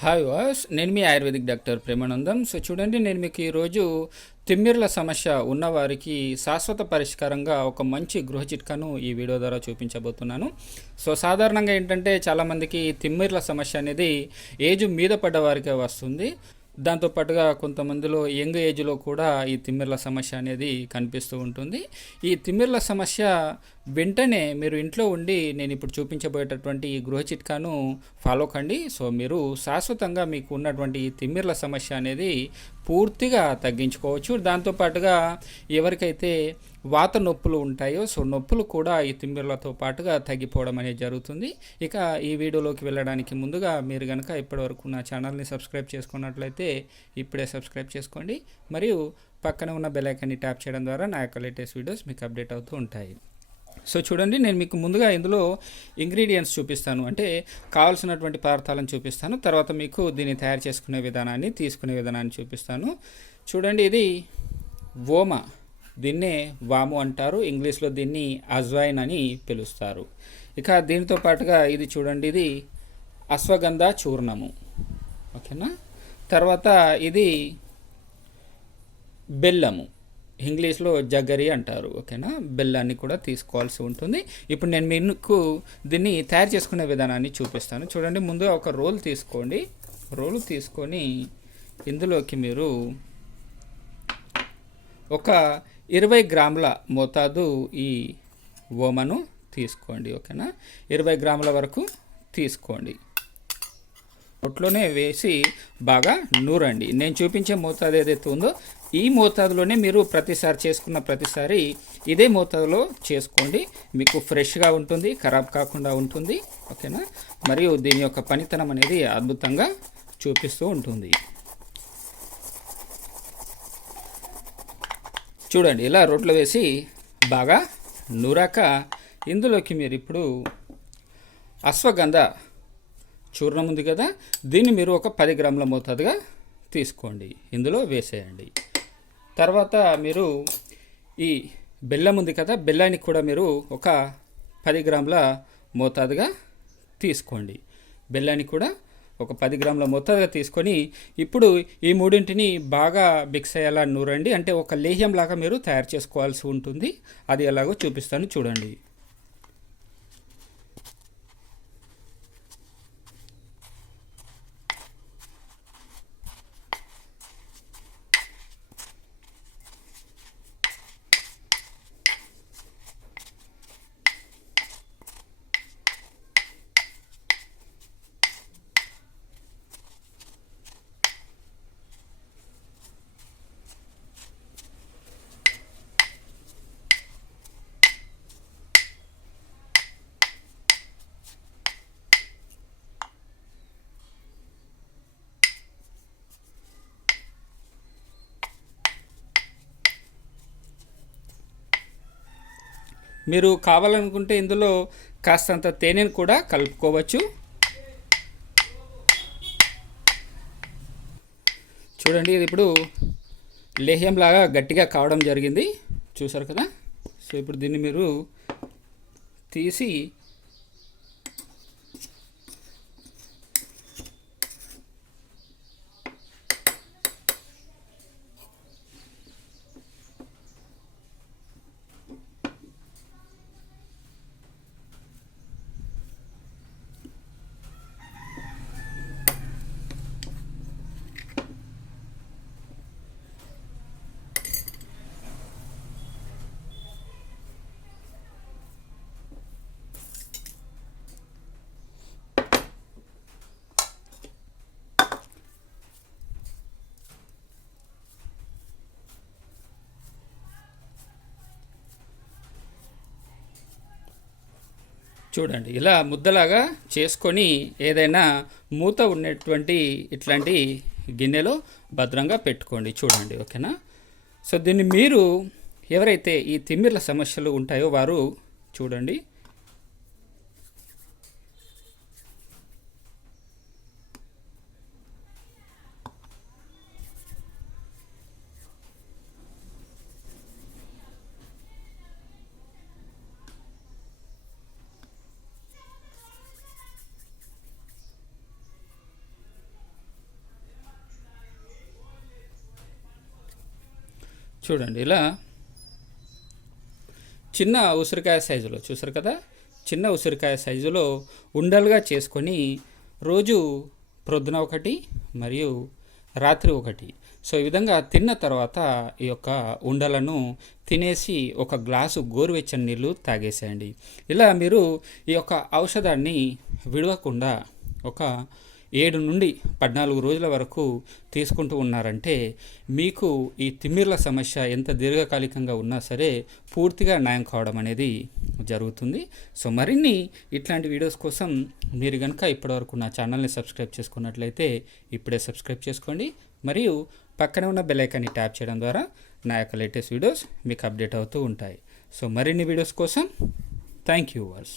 Hi వాస్ నేను మీ ఆయుర్వేదిక్ డాక్టర్ ప్రేమానందం. సో చూడండి నేను మీకు ఈరోజు తిమ్మిర్ల సమస్య ఉన్నవారికి శాశ్వత పరిష్కారంగా ఒక మంచి గృహ చిట్కాను ఈ వీడియో ద్వారా చూపించబోతున్నాను. సో సాధారణంగా ఏంటంటే చాలామందికి తిమ్మిర్ల సమస్య అనేది ఏజ్ మీద పడ్డ వారికే వస్తుంది. దాంతోపాటుగా కొంతమందిలో యంగ్ ఏజ్లో కూడా ఈ తిమ్మిర్ల సమస్య అనేది కనిపిస్తూ ఉంటుంది. ఈ తిమ్మిర్ల సమస్య వెంటనే మీరు ఇంట్లో ఉండి నేను ఇప్పుడు చూపించబోయేటటువంటి ఈ గృహ చిట్కాను ఫాలో కండి. సో మీరు శాశ్వతంగా మీకు ఉన్నటువంటి ఈ తిమ్మిర్ల సమస్య అనేది పూర్తిగా తగ్గించుకోవచ్చు. దాంతోపాటుగా ఎవరికైతే వాత నొప్పులు ఉంటాయో సో నొప్పులు కూడా ఈ తిమ్మిర్లతో పాటుగా తగ్గిపోవడం అనేది జరుగుతుంది. ఇక ఈ వీడియోలోకి వెళ్ళడానికి ముందుగా మీరు కనుక ఇప్పటివరకు నా ఛానల్ని సబ్స్క్రైబ్ చేసుకున్నట్లయితే ఇప్పుడే సబ్స్క్రైబ్ చేసుకోండి. మరియు పక్కన ఉన్న బెల్ ఐకాన్ని ట్యాప్ చేయడం ద్వారా నా యొక్క లేటెస్ట్ వీడియోస్ మీకు అప్డేట్ అవుతూ ఉంటాయి. సో చూడండి నేను మీకు ముందుగా ఇందులో ఇంగ్రీడియంట్స్ చూపిస్తాను. అంటే కావాల్సినటువంటి పదార్థాలను చూపిస్తాను. తర్వాత మీకు దీన్ని తయారు చేసుకునే విధానాన్ని తీసుకునే విధానాన్ని చూపిస్తాను. చూడండి ఇది ఓమ దీన్నే వాము అంటారు. ఇంగ్లీష్లో దీన్ని అజ్వైన్ అని పిలుస్తారు. ఇక దీనితో పాటుగా ఇది చూడండి ఇది అశ్వగంధ చూర్ణము. ఓకేనా? తర్వాత ఇది బెల్లము. ఇంగ్లీష్లో జగ్గరి అంటారు ఓకేనా? బెల్లాన్ని కూడా తీసుకోవాల్సి ఉంటుంది. ఇప్పుడు నేను మీకు దీన్ని తయారు చేసుకునే విధానాన్ని చూపిస్తాను. చూడండి ముందుగా ఒక రోల్ తీసుకోండి. రోలు తీసుకొని ఇందులోకి మీరు ఒక ఇరవై గ్రాముల మోతాదు ఈ ఓమను తీసుకోండి ఓకేనా? ఇరవై గ్రాముల వరకు తీసుకోండి. పొట్లోనే వేసి బాగా నూరండి. నేను చూపించే మోతాదు ఏదైతే ఉందో ఈ మోతాదులోనే మీరు ప్రతిసారి చేసుకున్న ప్రతిసారి ఇదే మోతాదులో చేసుకోండి. మీకు ఫ్రెష్గా ఉంటుంది ఖరాబ్ కాకుండా ఉంటుంది ఓకేనా? మరియు దీని యొక్క పనితనం అనేది అద్భుతంగా చూపిస్తూ ఉంటుంది. చూడండి ఇలా రోట్లో వేసి బాగా నూరాక ఇందులోకి మీరు ఇప్పుడు అశ్వగంధ చూర్ణం ఉంది కదా దీన్ని మీరు ఒక పది గ్రాముల మోతాదుగా తీసుకోండి. ఇందులో వేసేయండి. తర్వాత మీరు ఈ బెల్లం ఉంది కదా బెల్లానికి కూడా మీరు ఒక పది గ్రాముల మోతాదుగా తీసుకోండి. బెల్లానికి కూడా ఒక పది గ్రాముల మోతాదుగా తీసుకొని ఇప్పుడు ఈ మూడింటిని బాగా మిక్స్ అయ్యేలా నూరండి. అంటే ఒక లేహ్యం లాగా మీరు తయారు చేసుకోవాల్సి ఉంటుంది. అది ఎలాగో చూపిస్తాను చూడండి. మీరు కావాలనుకుంటే ఇందులో కాస్తంత తేనెను కూడా కలుపుకోవచ్చు. చూడండి ఇది ఇప్పుడు లేహ్యంలాగా గట్టిగా కావడం జరిగింది. చూసారు కదా? సో ఇప్పుడు దీన్ని మీరు తీసి చూడండి. ఇలా ముద్దలాగా చేసుకొని ఏదైనా మూత ఉన్నటువంటి ఇట్లాంటి గిన్నెలో భద్రంగా పెట్టుకోండి చూడండి ఓకేనా? సో దీన్ని మీరు ఎవరైతే ఈ తిమ్మిర్ల సమస్యలు ఉంటాయో వారు చూడండి. చూడండి ఇలా చిన్న ఉసిరికాయ సైజులో చూసారు కదా? చిన్న ఉసిరికాయ సైజులో ఉండలుగా చేసుకొని రోజు ప్రొద్దున ఒకటి మరియు రాత్రి ఒకటి. సో ఈ విధంగా తిన్న తర్వాత ఈ యొక్క ఉండలను తినేసి ఒక గ్లాసు గోరువెచ్చని నీళ్ళు తాగేసేయండి. ఇలా మీరు ఈ యొక్క ఔషధాన్ని విడవకుండా ఒక ఏడు నుండి పద్నాలుగు రోజుల వరకు తీసుకుంటూ ఉన్నారంటే మీకు ఈ తిమ్మిర్ల సమస్య ఎంత దీర్ఘకాలికంగా ఉన్నా సరే పూర్తిగా న్యాయం కావడం అనేది జరుగుతుంది. సో మరిన్ని ఇట్లాంటి వీడియోస్ కోసం మీరు కనుక ఇప్పటివరకు నా ఛానల్ని సబ్స్క్రైబ్ చేసుకున్నట్లయితే ఇప్పుడే సబ్స్క్రైబ్ చేసుకోండి. మరియు పక్కనే ఉన్న బెలైకాన్ని ట్యాప్ చేయడం ద్వారా నా యొక్క లేటెస్ట్ వీడియోస్ మీకు అప్డేట్ అవుతూ ఉంటాయి. సో మరిన్ని వీడియోస్ కోసం థ్యాంక్ యూ వర్స్